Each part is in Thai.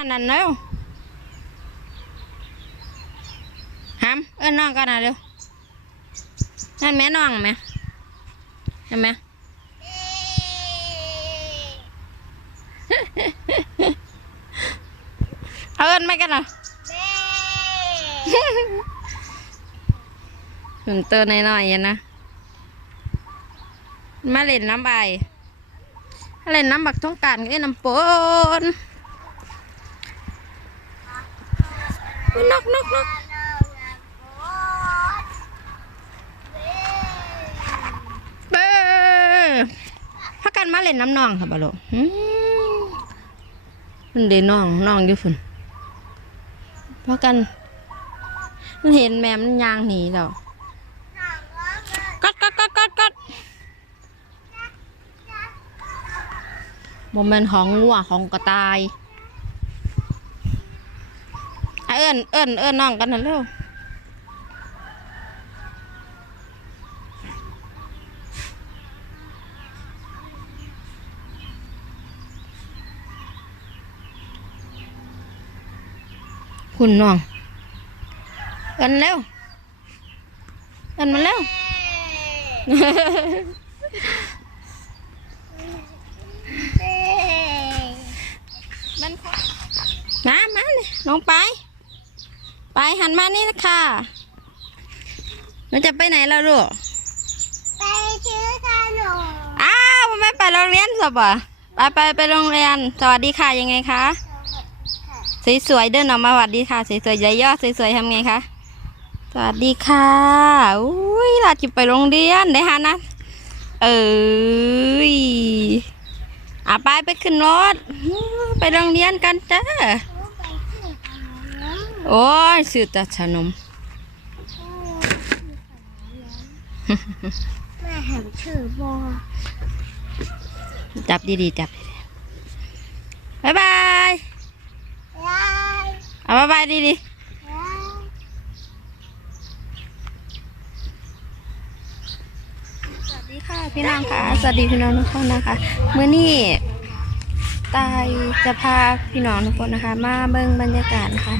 นั่นเร็วหามเอิ้นน้องก่อนนะเร็วนั่นแม่น้องไหมเห็นไหมเอาเอินไม่กันนะหนุนตัวน้อยๆย่างนะ มาเล่นน้ำใบเล่นน้ำบักท้องการก็เอ้ยน้ำปนอุ๊ย นกนกนกเบ้อพักกันมาเล่นน้ำนองค่ะบาโลมมันเดน้องน้องอยู่ฝุ่นพักกันมันเห็นแม่มันยางหนีแล้วกัดกัดกัดกัดกัดโมเมนต์ของงัวของกระต่าย อะเอิญเอิญเอิญน้องกันนะเร็วคุณน้อง เอิญเร็ว เอิญมาเร็วมันมามาเลยน้องไปไป หันมานี่นะค่ะเราจะไปไหนแล้วลูก ไปซื้อขนม อ้าวไม่ไปโรงเรียนสบอะไปไปไปโรงเรียน สวัสดีค่ะยังไงคะ สวยๆเดินออกมาสวัสดีค่ะ สวยๆใหญ่ย่อสวยๆทำไงคะ สวัสดีค่ะ อุ้ยเราจะไปโรงเรียนได้ฮะนะ เอ้ยอะไปไปขึ้นรถ ไปโรงเรียนกันจ้าไปซื้อขนม โอ้ยสื่อแต่ขนมแม่หันถือบอจับดีๆจับดีๆบายบายยายเอาบายบายดียายๆสวัสดีค่ะพี่น้องค่ะสวัสดีพี่น้องทุกคนนะคะเมื่อนี้ตายจะพาพี่น้องทุกคนนะคะ มาเบิ่งบรรยากาศนะคะ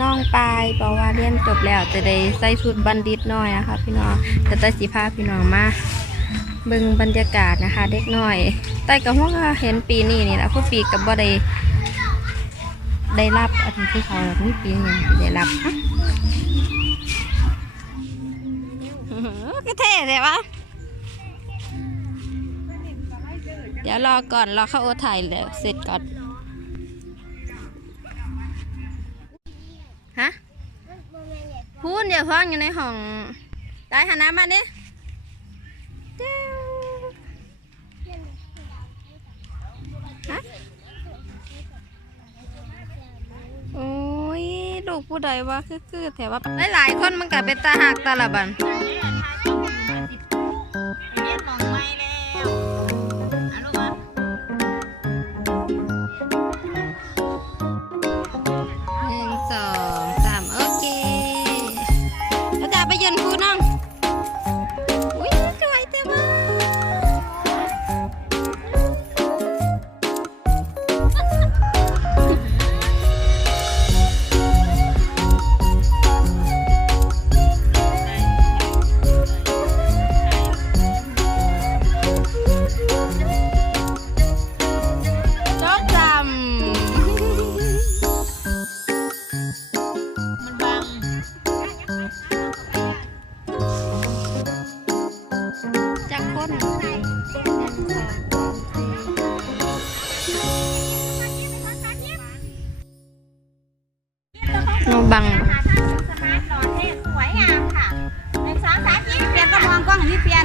น้องปายบอกว่าเรียนจบแล้วจะได้ใส่ชุดบัณฑิตหน้อยนะคะ พี่น้องแต่ตาสีพาพี่น้องมาเบิ่งบรรยากาศนะคะ เด็กน้อยแต่กับพวกเห็นปีนี้นี่แหละพวกปีกับบ่ได้ได้รับอันที่เขาแบบนี้ปีนี้ได้รับก็เท่เลยวะเดี๋ยวรอก่อนรอเข้าโอถ่ายแล้วเสร็จก่อน พูดอย่าฟังอยู่ในห้องได้หาน้ำมาดิเจ้าฮะโอ้ยลูกผู้ใดวะคือๆแถวว่าหลายๆคนมันก็เป็นตาหักตาละบัน บังสมาร์ทหล่อเท่สวยงามค่ะหนึ่งสองสามยี่เปลี่ยนก็มองกล้องนี่เปลี่ยน